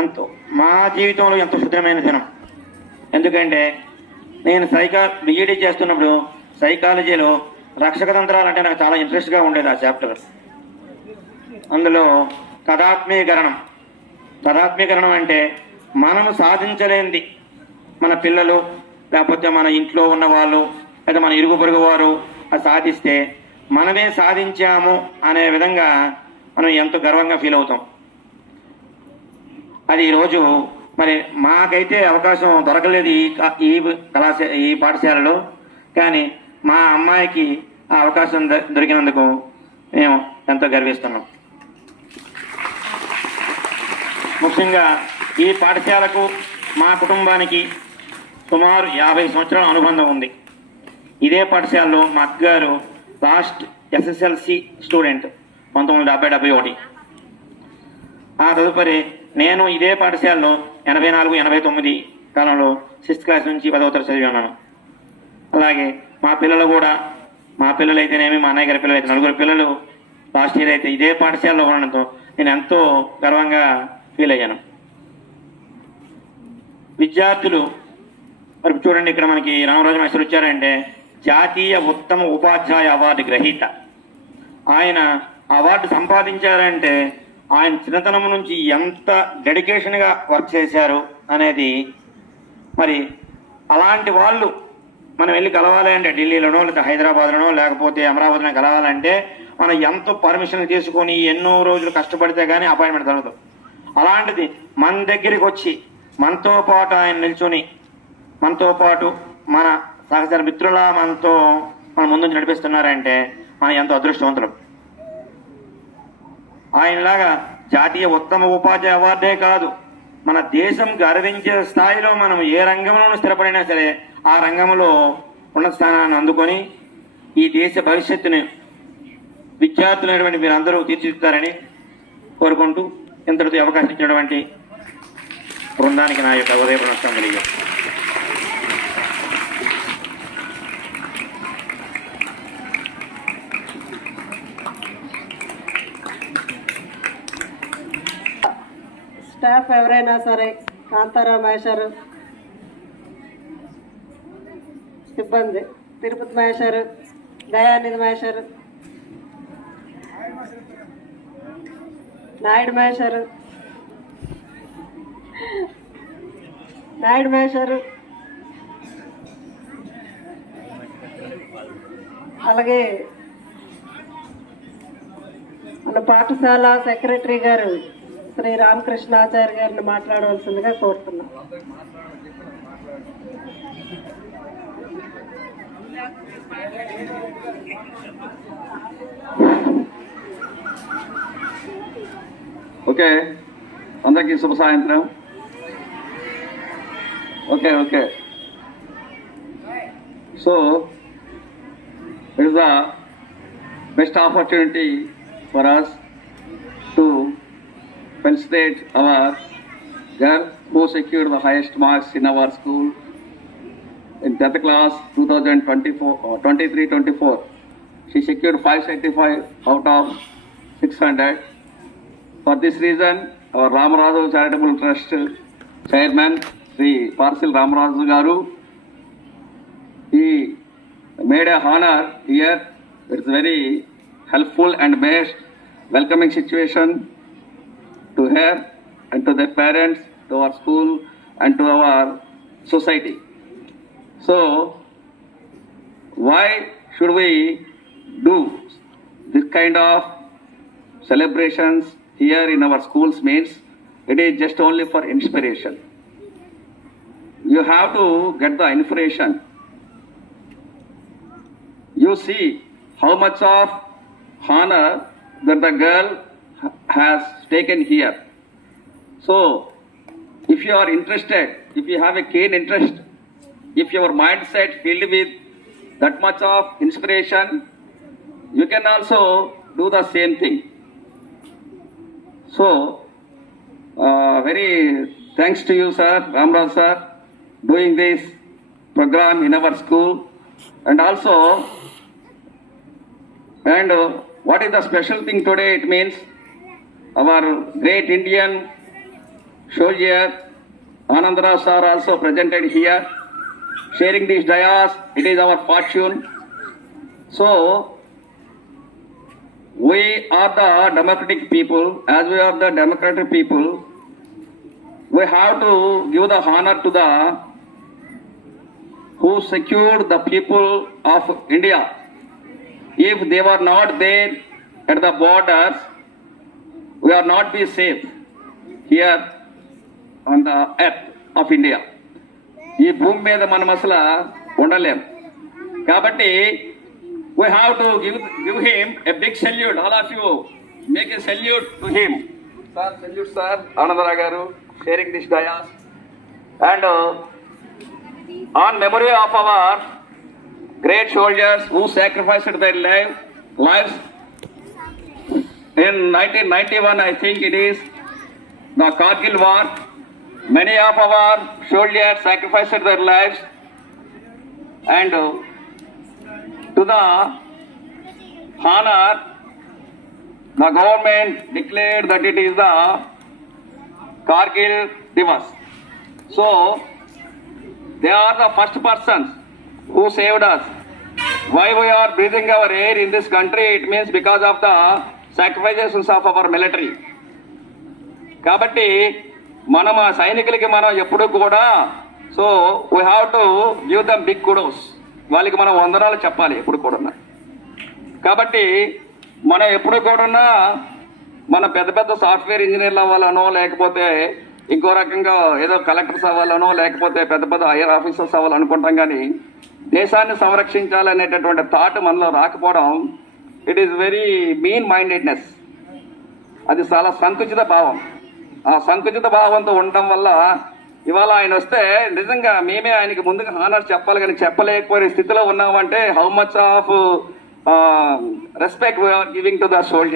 ఎంతో మా జీవితంలో ఎంతో శుద్ధమైన దినం. ఎందుకంటే నేను సైకా బీఈడీ చేస్తున్నప్పుడు సైకాలజీలో రక్షక తంత్రాలు అంటే నాకు చాలా ఇంట్రెస్ట్గా ఉండేది ఆ చాప్టర్ అందులో కథాత్మీకరణం కథాత్మీకరణం అంటే మనము సాధించలేనిది మన పిల్లలు లేకపోతే మన ఇంట్లో ఉన్న వాళ్ళు లేదా మన ఇరుగు పొరుగు వారు అది సాధిస్తే మనమే సాధించాము అనే విధంగా మనం ఎంతో గర్వంగా ఫీల్ అవుతాం. అది ఈరోజు మరి మాకైతే అవకాశం దొరకలేదు ఈ క- ఈ కళాశా ఈ పాఠశాలలో. కానీ మా అమ్మాయికి ఆ అవకాశం దొ- దొరికినందుకు మేము ఎంతో గర్విస్తున్నాం. ముఖ్యంగా ఈ పాఠశాలకు మా కుటుంబానికి సుమారు యాభై సంవత్సరాల అనుబంధం ఉంది. ఇదే పాఠశాలలో మా అక్కగారు లాస్ట్ ఎస్ఎస్ఎల్సి స్టూడెంట్ పంతొమ్మిది వందల డెబ్బై డెబ్బై ఒకటి. ఆ తదుపరి నేను ఇదే పాఠశాలలో ఎనభై నాలుగు ఎనభై తొమ్మిది కాలంలో సిక్స్త్ క్లాస్ నుంచి పదవ తరగతి చదివి ఉన్నాను. అలాగే మా పిల్లలు కూడా మా పిల్లలు అయితేనేమి మా అన్నయ్య గారి పిల్లలు అయితే నలుగురు పిల్లలు లాస్ట్ ఇయర్ అయితే ఇదే పాఠశాలలో ఉండడంతో నేను ఎంతో గర్వంగా ఫీల్ అయ్యాను. విద్యార్థులు మరి చూడండి ఇక్కడ మనకి రామరాజు మాస్టర్ వచ్చారంటే జాతీయ ఉత్తమ ఉపాధ్యాయ అవార్డు గ్రహీత. ఆయన అవార్డు సంపాదించారంటే ఆయన చిన్నతనం నుంచి ఎంత డెడికేషన్గా వర్క్ చేశారు అనేది మరి అలాంటి వాళ్ళు మనం వెళ్ళి కలవాలి అంటే ఢిల్లీలోనో లేకపోతే హైదరాబాద్లోనో లేకపోతే అమరావతిలో కలవాలంటే మనం ఎంతో పర్మిషన్ తీసుకొని ఎన్నో రోజులు కష్టపడితే కానీ అపాయింట్మెంట్ దొరకదు. అలాంటిది మన దగ్గరికి వచ్చి మనతో పాటు ఆయన నిల్చొని మనతో పాటు మన సహచర మిత్రుల మనతో మన ముందు నడిపిస్తున్నారంటే మనం ఎంతో అదృష్టవంతులం. ఆయనలాగా జాతీయ ఉత్తమ ఉపాధ్యాయ అవార్డే కాదు. మన దేశం గర్వించే స్థాయిలో మనం ఏ రంగంలోనూ స్థిరపడినా సరే ఆ రంగంలో ఉన్నత స్థానాన్ని అందుకొని ఈ దేశ భవిష్యత్తుని విద్యార్థులైనటువంటి మీరందరూ తీర్చిదిద్దారని కోరుకుంటూ ఇంతటితో అవకాశం ఇచ్చినటువంటి బృందానికి నా యొక్క ఉదయ స్టాఫ్ ఎవరైనా సరే కాంతారావు మేషరు సిబ్బంది తిరుపతి మేషారు దయానిధి మేషారు నాయుడు మేషారు నాయుడు మేషరు అలాగే మన పాఠశాల సెక్రటరీ గారు శ్రీ రామకృష్ణాచార్య గారిని మాట్లాడవలసిందిగా కోరుతున్నాం. ఓకే. అందరికీ శుభ సాయంత్రం. Okay okay. So it is the best opportunity for us felicitate our girl who secured the highest marks in our school in 10th class 2024 or 23 24 she secured 575 out of 600 for this reason, our Ramaraju Charitable Trust Chairman, Sri Parsil Ramaraju Garu, he made a honor here. It's very helpful and best welcoming situation to her and to their parents, to our school and to our society. So, why should we do this kind of celebrations here in our schools means it is just only for inspiration. You have to get the inspiration. You see how much of honor that the girl has taken here. So, if you are interested, if you have a keen interest, if your mindset filled with that much of inspiration, you can also do the same thing. So, uh, very thanks to you, sir, Ramraj sir, doing this program in our school, and also, and uh, what is the special thing today? It means our great Indian soldier Anandra sir also presented here. Sharing these dayas, it is our fortune. So, we are the democratic people, as we are the democratic people, we have to give the honor to the who secured the people of India. If they were not there at the borders, we are not be safe here on the earth of India ఈ భూమి మీద మనం అసలు ఉండలేము కాబట్టి we have to give give him a big salute all of you make a salute to him sir salute sir Anandarao గారు sharing this dais and on memory of our great soldiers who sacrificed their life life in 1991, I think it is the Kargil war. Many of our soldiers sacrificed their lives, and uh, to the honor, the government declared that it is the Kargil Divas. So, they are the first persons who saved us. Why we are breathing our air in this country, it means because of the sacrifications of our military కాబట్టి మనం ఆ సైనికులకి మనం ఎప్పుడు కూడా so we have to give them big kudos వాళ్ళకి మనం వందనాలు చెప్పాలి ఎప్పుడు కూడా కాబట్టి మనం ఎప్పుడు కూడా మన పెద్ద పెద్ద సాఫ్ట్వేర్ ఇంజనీర్లు అవ్వాలనో లేకపోతే ఇంకో రకంగా ఏదో కలెక్టర్స్ అవ్వాలనో లేకపోతే పెద్ద పెద్ద హైయర్ ఆఫీసర్స్ అవ్వాలనుకుంటాం కానీ దేశాన్ని సంరక్షించాలనేటటువంటి థాట్ మనలో రాకపోవడం it is very mean mindedness అది చాలా సంకుచిత భావం. ఆ సంకుచిత భావంతో ఉండటం వల్ల ఇవాళ ఆయన వస్తే నిజంగా మేమే ఆయనకి ముందుగా హానర్ చెప్పాలి కానీ చెప్పలేకపోయే స్థితిలో ఉన్నామంటే how much of respect giving to the soldier